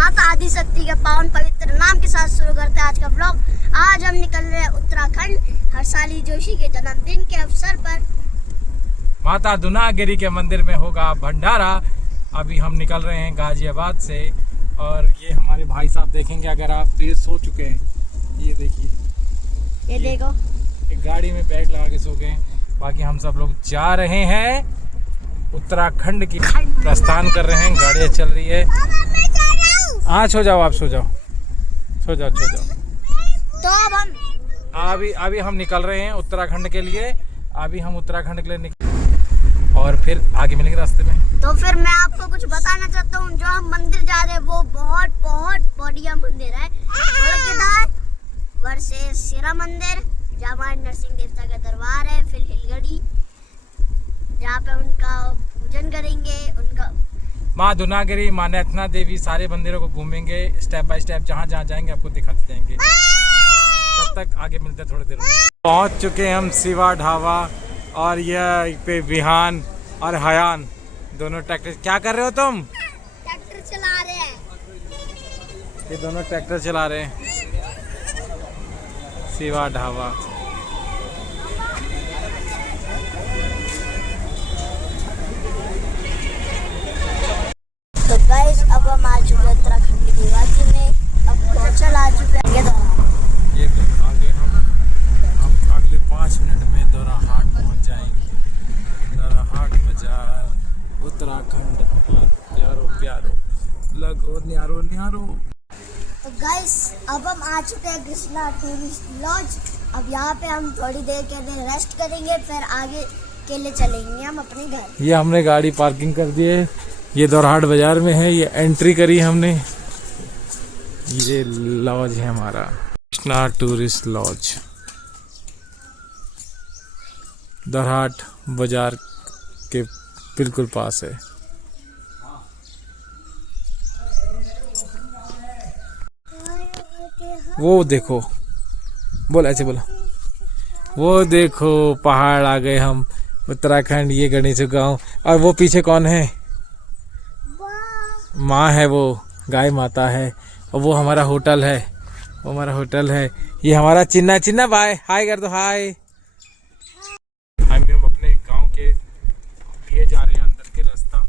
माता आदिशक्ति के पावन पवित्र नाम के साथ शुरू करते हैं आज का ब्लॉग। आज हम निकल रहे हैं उत्तराखंड हर्षाली जोशी के जन्मदिन के अवसर पर। माता दुनागिरी के मंदिर में होगा भंडारा। अभी हम निकल रहे हैं गाजियाबाद से और ये हमारे भाई साहब देखेंगे अगर आप तो ये सो चुके हैं। ये देखिए, ये देखो, एक गाड़ी में बैग लगा के सो गए। बाकी हम सब लोग जा रहे हैं उत्तराखंड की प्रस्थान कर रहे हैं। गाड़ियाँ चल रही है। हाँ सो जाओ, आप सो जाओ, सो जाओ, सो जाओ। तो अब हम अभी हम निकल रहे हैं उत्तराखंड के लिए। अभी हम उत्तराखंड के लिए निकल और फिर आगे मिलेंगे रास्ते में। तो फिर मैं आपको कुछ बताना चाहता हूँ। जो हम मंदिर जा रहे हैं वो बहुत बहुत बढ़िया मंदिर है। वर्षे सिरा मंदिर, जहाँ हमारे नरसिंह देवता का दरबार है। फिर हिलगढ़ी, जहाँ पे उनका पूजन करेंगे। उनका माँ दुनागिरी, माँ नैथना देवी, सारे मंदिरों को घूमेंगे स्टेप बाय स्टेप। जहाँ जहाँ जाएंगे आपको दिखाते जाएंगे। तब तक आगे मिलते हैं थोड़ी देर में। पहुँच चुके हैं हम शिवा ढाबा और यह पे विहान और हयान दोनों ट्रैक्टर। क्या कर रहे हो तुम? ट्रैक्टर चला रहे हैं। ये दोनों ट्रैक्टर चला रहे हैं। शिवा ढाबा। तो गाइस अब हम आ चुके हैं उत्तराखंड की देवासी में। अब पहुंचल आ चुके हैं ये तो आगे हम अगले 5 मिनट में दोराहाट पहुंच जाएंगे। दोराहाट बाजार, उत्तराखंड प्यारो प्यारो लगो न्यारो न्यारो। तो गाइस अब हम आ चुके हैं कृष्णा टूरिस्ट लॉज। अब यहाँ पे हम थोड़ी देर के लिए रेस्ट करेंगे, फिर आगे के लिए चलेंगे हम अपने घर। ये हमने गाड़ी पार्किंग कर दी है। ये दोराहाट बाजार में है। ये एंट्री करी हमने। ये लॉज है हमारा कृष्णा टूरिस्ट लॉज। दोराहाट बाजार के बिल्कुल पास है। वो देखो, बोल ऐसे बोला, वो देखो पहाड़ आ गए हम उत्तराखंड। ये गणेश गांव। और वो पीछे कौन है? माँ है, वो गाय माता है। और वो हमारा होटल है, वो हमारा होटल है। ये हमारा चिन्ना चिन्ना भाई, हाय कर दो, हाय। हम अपने गांव के लिए जा रहे हैं अंदर के रास्ता।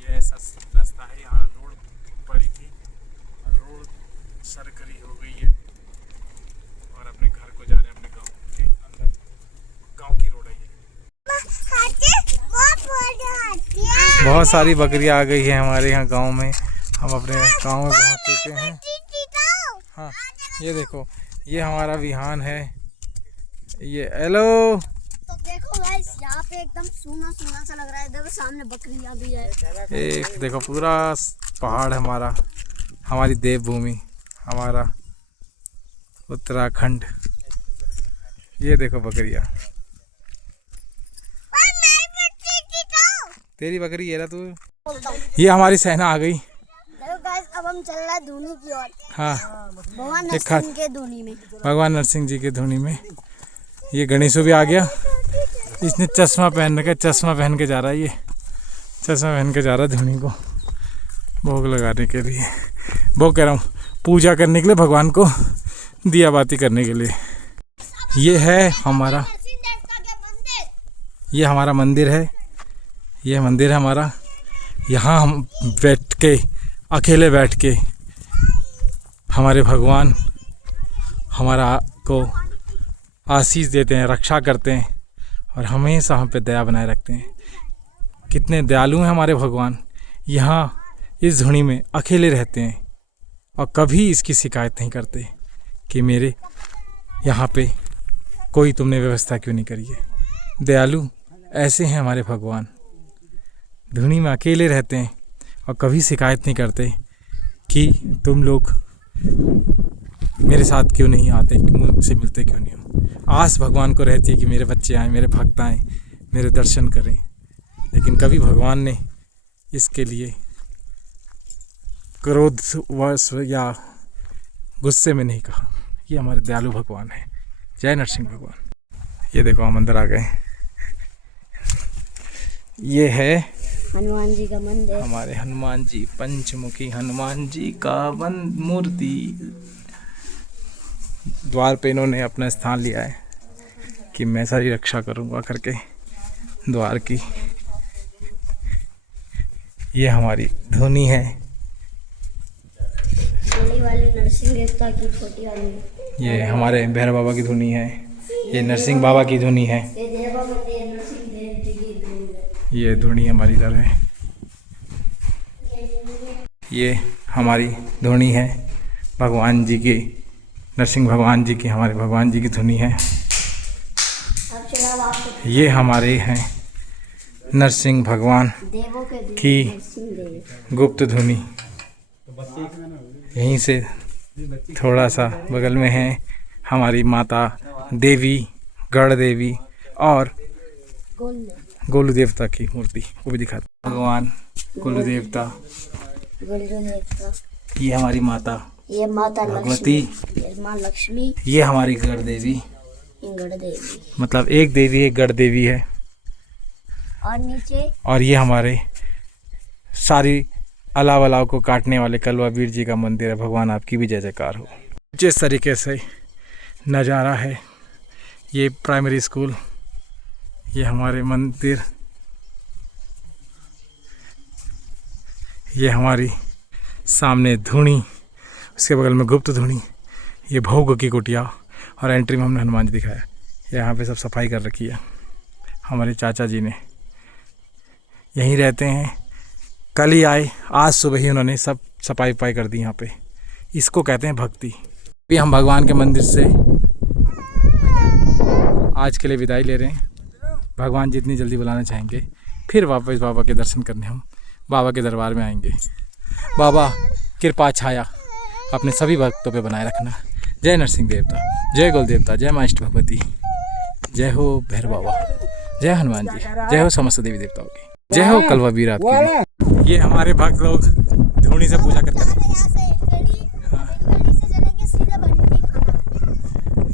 ये ऐसा रास्ता है। यहाँ रोड पड़ी थी, रोड सरकरी हो गई है और अपने घर को जा रहे हैं। अपने गांव के अंदर, गांव की रोड है ये। बहुत सारी बकरियां आ गई है हमारे यहाँ गांव में। हम अपने गांव में पहुंच चुके हैं। हाँ ये देखो, ये हमारा विहान है। ये हेलो। तो देखो गाइस, यहाँ पे एकदम सूना सूना सा लग रहा है। देखो सामने बकरियां भी है। एक देखो पूरा पहाड़ है हमारा, हमारी देवभूमि, हमारा उत्तराखंड। ये देखो बकरियां। तेरी बकरी ये रहा तू। ये हमारी सेना आ गई। देखो गाइस, अब हम चल रहे हैं धूनी की ओर। हाँ, भगवान नरसिंह के धूनी में। भगवान नरसिंह जी के धूनी में। ये गणेशो भी आ गया। इसने चश्मा पहन रखा है, चश्मा पहन के जा रहा है। ये चश्मा पहन के जा रहा है धूनी को भोग लगाने के लिए। भोग कह रहा हूँ, पूजा करने के लिए, भगवान को दिया बाती करने के लिए। ये है हमारा, ये हमारा मंदिर है। ये मंदिर है हमारा। यहाँ हम बैठ के, अकेले बैठ के, हमारे भगवान हमारा को आशीष देते हैं, रक्षा करते हैं और हमेशा हम पे दया बनाए रखते हैं। कितने दयालु हैं हमारे भगवान। यहाँ इस धुनी में अकेले रहते हैं और कभी इसकी शिकायत नहीं करते कि मेरे यहाँ पे कोई तुमने व्यवस्था क्यों नहीं करी है। दयालु ऐसे हैं हमारे भगवान। धुनी में अकेले रहते हैं और कभी शिकायत नहीं करते कि तुम लोग मेरे साथ क्यों नहीं आते, मुझसे मिलते क्यों नहीं हो। आस भगवान को रहती है कि मेरे बच्चे आएँ, मेरे भक्त आएँ, मेरे दर्शन करें। लेकिन कभी भगवान ने इसके लिए क्रोधवश या गुस्से में नहीं कहा। ये हमारे दयालु भगवान है। जय नरसिंह भगवान। ये देखो हम अंदर आ गए। ये है हनुमान जी का मंदिर। हमारे हनुमान जी, पंचमुखी हनुमान जी का मूर्ति। द्वार पे इन्होंने अपना स्थान लिया है कि मैं सारी रक्षा करूंगा करके द्वार की। ये हमारी धुनी है। बड़ी वाली नरसिंह देवता की, छोटी वाली ये हमारे भैरव बाबा की धुनी है। ये नरसिंह बाबा की धुनी है। ये देवा मंदिर नरसिंह देव जी की धुनी है। ये धुनी हमारी इधर है। ये हमारी धुनी है भगवान जी की, नरसिंह भगवान जी की, हमारे भगवान जी की धुनी है। अब चला आपको ये हमारे हैं नरसिंह भगवान देवों के देव की नरसिंह देव। गुप्त धुनी। यहीं से थोड़ा सा बगल में है हमारी माता देवी, गढ़ देवी और गोलू देवता की मूर्ति, वो भी दिखाते। भगवान गोलू देवता, ये हमारी माता, ये माता भगवती, ये माँ लक्ष्मी, ये हमारी गढ़ देवी। गढ़ देवी मतलब एक देवी एक गढ़ देवी है। और नीचे और ये हमारे सारी अलाव अलाव को काटने वाले कलवा वीर जी का मंदिर है। भगवान आपकी भी जय जयकार हो। जिस तरीके से नज़ारा है, ये प्राइमरी स्कूल, ये हमारे मंदिर, ये हमारी सामने धुनी, उसके बगल में गुप्त धुनी, ये भोग की कुटिया और एंट्री में हमने हनुमान जी दिखाया। यहाँ पे सब सफाई कर रखी है हमारे चाचा जी ने, यहीं रहते हैं। कल ही आए, आज सुबह ही उन्होंने सब सफाई वफाई कर दी यहाँ पे। इसको कहते हैं भक्ति। अभी हम भगवान के मंदिर से आज के लिए विदाई ले रहे हैं। भगवान जितनी जल्दी बुलाना चाहेंगे फिर वापस बाबा के दर्शन करने हम बाबा के दरबार में आएंगे। बाबा कृपा छाया अपने सभी भक्तों पे बनाए रखना। जय नरसिंह देवता, जय गोल देवता, जय माँ इष्ट भगवती, जय हो भैरव बाबा, जय हनुमान जी, जय हो समस्त देवी देवताओं की, जय हो कलवा वीर आपकी। ये हमारे भक्त लोग धूनी से पूजा करते हैं।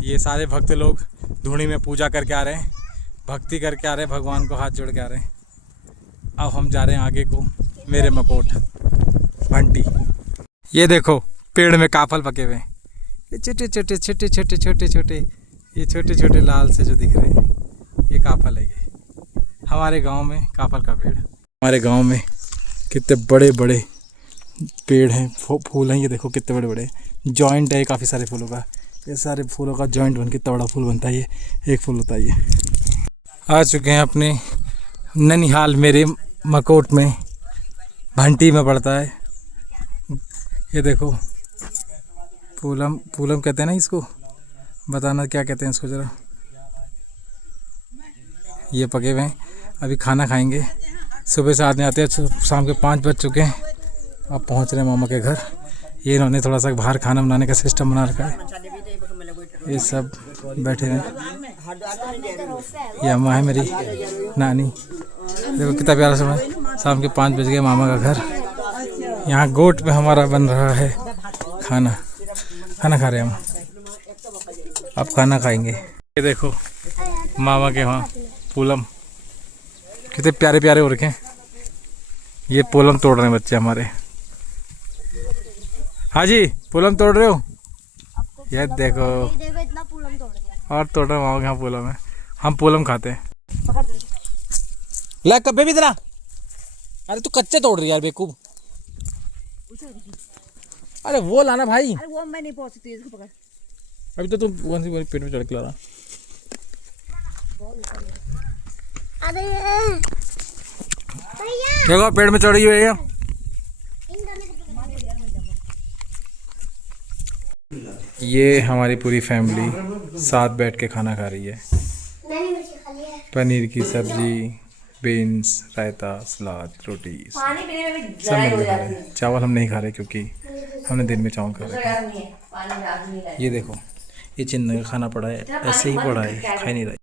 ये सारे भक्त लोग धूनी में पूजा करके आ रहे हैं, भक्ति करके आ रहे हैं, भगवान को हाथ जोड़ के आ रहे हैं। अब हम जा रहे हैं आगे को, मेरे मकोट भंटी। ये देखो पेड़ में काफल पके हुए हैं, ये छोटे छोटे छोटे छोटे छोटे छोटे, ये छोटे छोटे लाल से जो दिख रहे हैं, ये काफल है। ये हमारे गांव में काफल का पेड़। हमारे गांव में कितने बड़े बड़े पेड़ हैं, फूल हैं। ये देखो कितने बड़े बड़े जॉइंट है काफ़ी सारे फूलों का। ये सारे फूलों का जॉइंट बन कितना बड़ा फूल बनता है। ये एक फूल होता है। ये आ चुके हैं अपने ननिहाल, मेरे मकोट में, भंटी में पड़ता है। ये देखो पूलम, पूलम कहते हैं ना इसको, बताना क्या कहते हैं इसको ज़रा। ये पके हुए हैं, अभी खाना खाएंगे। सुबह से आदमी आते हैं, शाम के 5 बज चुके हैं। अब पहुंच रहे हैं मामा के घर। ये इन्होंने थोड़ा सा बाहर खाना बनाने का सिस्टम बना रखा है। ये सब बैठे हैं। ये अम्मा है मेरी नानी। देखो कितना प्यारा समय, शाम के 5 बज गए, मामा का घर। यहाँ गोट में हमारा बन रहा है खाना। खाना खा रहे हैं हम, अब खाना खाएंगे। ये देखो मामा के वहाँ पूलम कितने प्यारे प्यारे हो रखे हैं। ये पूलम तोड़ रहे हैं बच्चे हमारे। हाँ जी, पूलम तोड़ रहे हो? ये देखो इतना पूलम तोड़ दिया। और तोड़ रहे मामा के यहाँ पूलम है। हम पूलम खाते हैं। ला कब्बे भी जरा। अरे तू कच्चे तोड़ रही यार बेवकूफ। अरे वो लाना भाई। अरे वो मैं नहीं पहुंच सकती, इसको पकड़। अभी तो तुम पेट में चढ़ के ला रहा। अरे देखो पेड़ में चढ़ी हुई है। ये हमारी पूरी फैमिली साथ बैठ के खाना खा रही है। पनीर की सब्जी, बीन्स, रायता, सलाद, रोटी, पानी पीने में भी सब मिल के खा रहे हैं। चावल हम नहीं खा रहे क्योंकि हमने दिन में चावल खा रहे। ये देखो ये चिन्ह का खाना पड़ा है, ऐसे ही पड़ा है, खा नहीं रहा।